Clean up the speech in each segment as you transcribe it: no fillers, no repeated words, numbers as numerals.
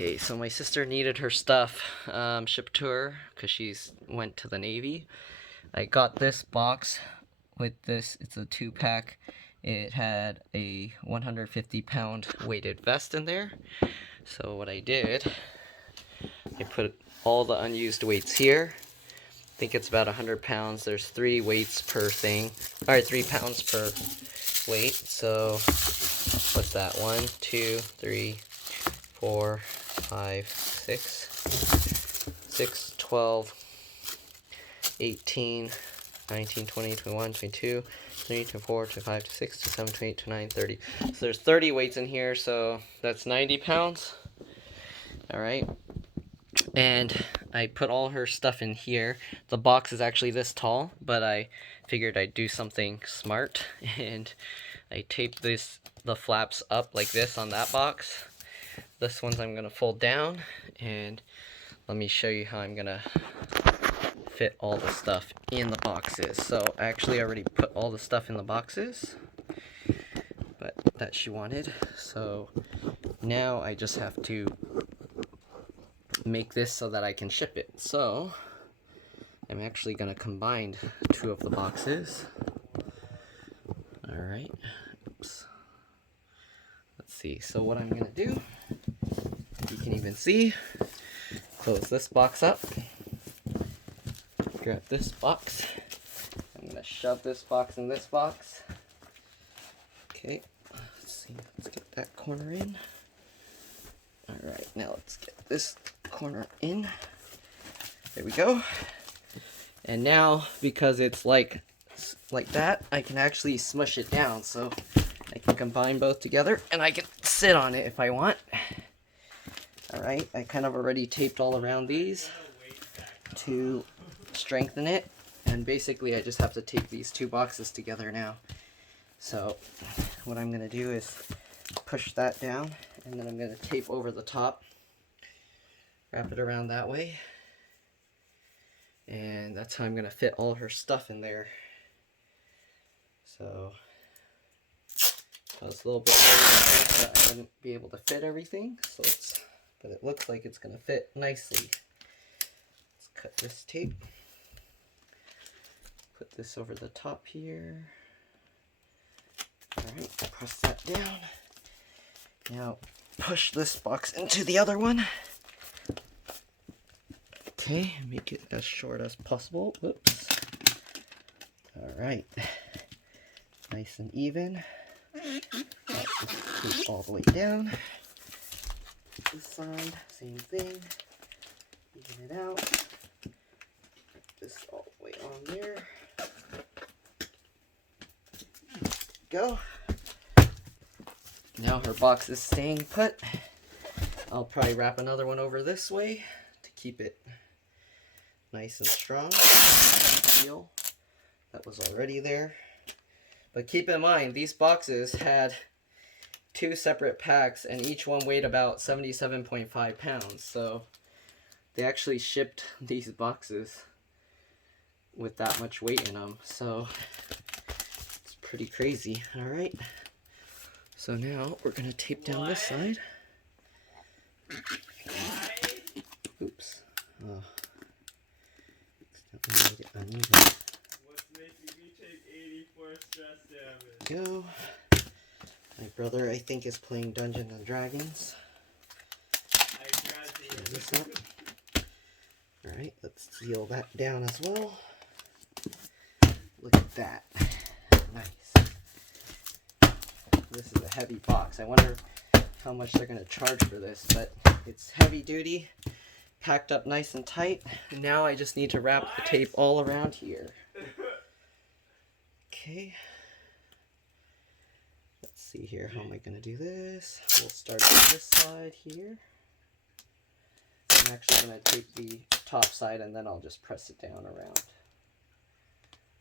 Okay, so my sister needed her stuff shipped to her because she's went to the Navy. I got this box with this. It's a 2-pack. It had a 150-pound weighted vest in there. So what I did, I put all the unused weights here. I think it's about 100 pounds. There's 3 weights per thing. Alright, 3 pounds per weight. So what's that? 1, 2, 3, 4, 5, 6, 12, 18, 19, 20, 21, 22, 23, 24, 25, 26, 27, 28, 29, 30. So there's 30 weights in here, so that's 90 pounds. Alright. And I put all her stuff in here. The box is actually this tall, but I figured I'd do something smart. And I taped the flaps up like this on that box. This one's I'm going to fold down, and let me show you how I'm going to fit all the stuff in the boxes. So I actually already put all the stuff in the boxes but that she wanted. So now I just have to make this so that I can ship it. So I'm actually going to combine 2 of the boxes. Alright. Oops. Let's see. So what I'm going to do, you can even see, close this box up, grab this box, I'm going to shove this box in this box. Okay, let's see, let's get that corner in. Alright, now let's get this corner in. There we go. And now, because it's like that, I can actually smush it down, so I can combine both together, and I can sit on it if I want. Alright, I kind of already taped all around these to strengthen it, and basically I just have to tape these 2 boxes together now. So what I'm going to do is push that down, and then I'm going to tape over the top, wrap it around that way, and that's how I'm going to fit all her stuff in there. So I was a little bit worried that I wouldn't be able to fit everything, but it looks like it's going to fit nicely. Let's cut this tape, put this over the top here. Alright, press that down. Now push this box into the other one. Okay, make it as short as possible. Whoops. Alright. Nice and even. Tape all the way down. This side, same thing. Even it out. Put this all the way on there. Go. Now her box is staying put. I'll probably wrap another one over this way to keep it nice and strong. Seal that was already there. But keep in mind, these boxes had 2 separate packs, and each one weighed about 77.5 pounds. So they actually shipped these boxes with that much weight in them. So it's pretty crazy. Alright. So now we're going to tape down this side. Oops. Oh. Made it uneven. What's making me take 84 stress damage? Go. My brother, I think, is playing Dungeons and Dragons. I graduated. This up. Alright, let's seal that down as well. Look at that. Nice. This is a heavy box. I wonder how much they're going to charge for this, but it's heavy duty, packed up nice and tight. And now I just need to wrap the tape all around here. Okay. Let's see here. How am I going to do this? We'll start on this side here. I'm actually going to tape the top side, and then I'll just press it down around.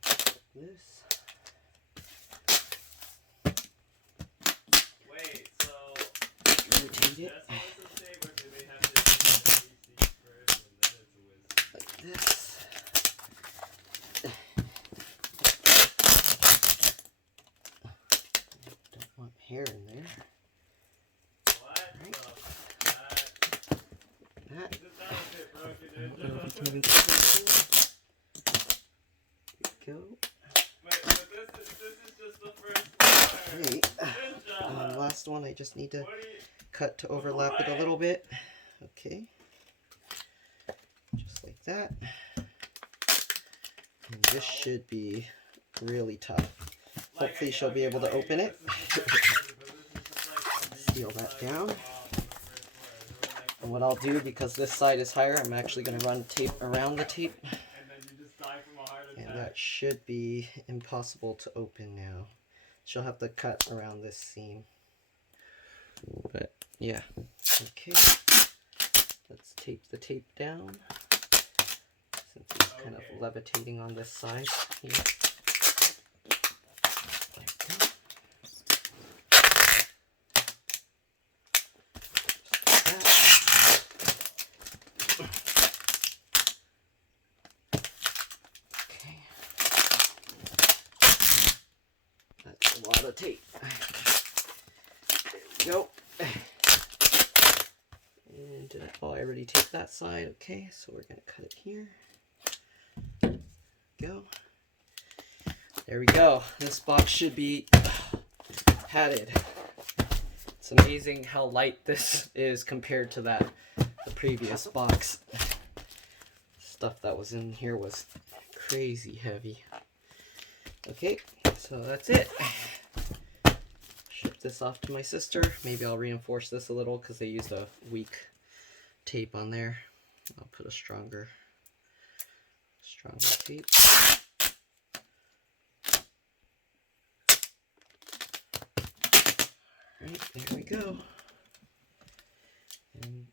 Like this. Wait, so Rotate it. that's supposed to stay, or do they have to do the receipt first and then it's a whisk? Like this. Don't want hair in there. What Right. the fuck? moving closer. There we go. But this is just the first part. Okay. Good job. And the last one, I just need to What do you... cut to overlap it a little bit. Okay. Just like that. And this should be really tough. Hopefully she'll be able to open it. Seal that down. And what I'll do, because this side is higher, I'm actually going to run tape around the tape. And that should be impossible to open now. She'll have to cut around this seam. But yeah. Okay. Let's tape the tape down. Since it's kind of levitating on this side here. Like that. Okay. That's a lot of tape. There we go. And oh, I already taped that side. Okay, so we're gonna cut it here. Go. There we go. This box should be padded. It's amazing how light this is compared to the previous box. Stuff that was in here was crazy heavy. Okay, so that's it. Ship this off to my sister. Maybe I'll reinforce this a little because they used a weak tape on there. I'll put a stronger tape. Alright, there we go. And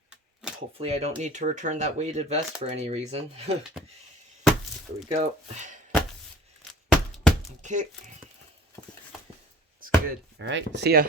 hopefully I don't need to return that weighted vest for any reason. There we go. Okay. It's good. Alright, see ya.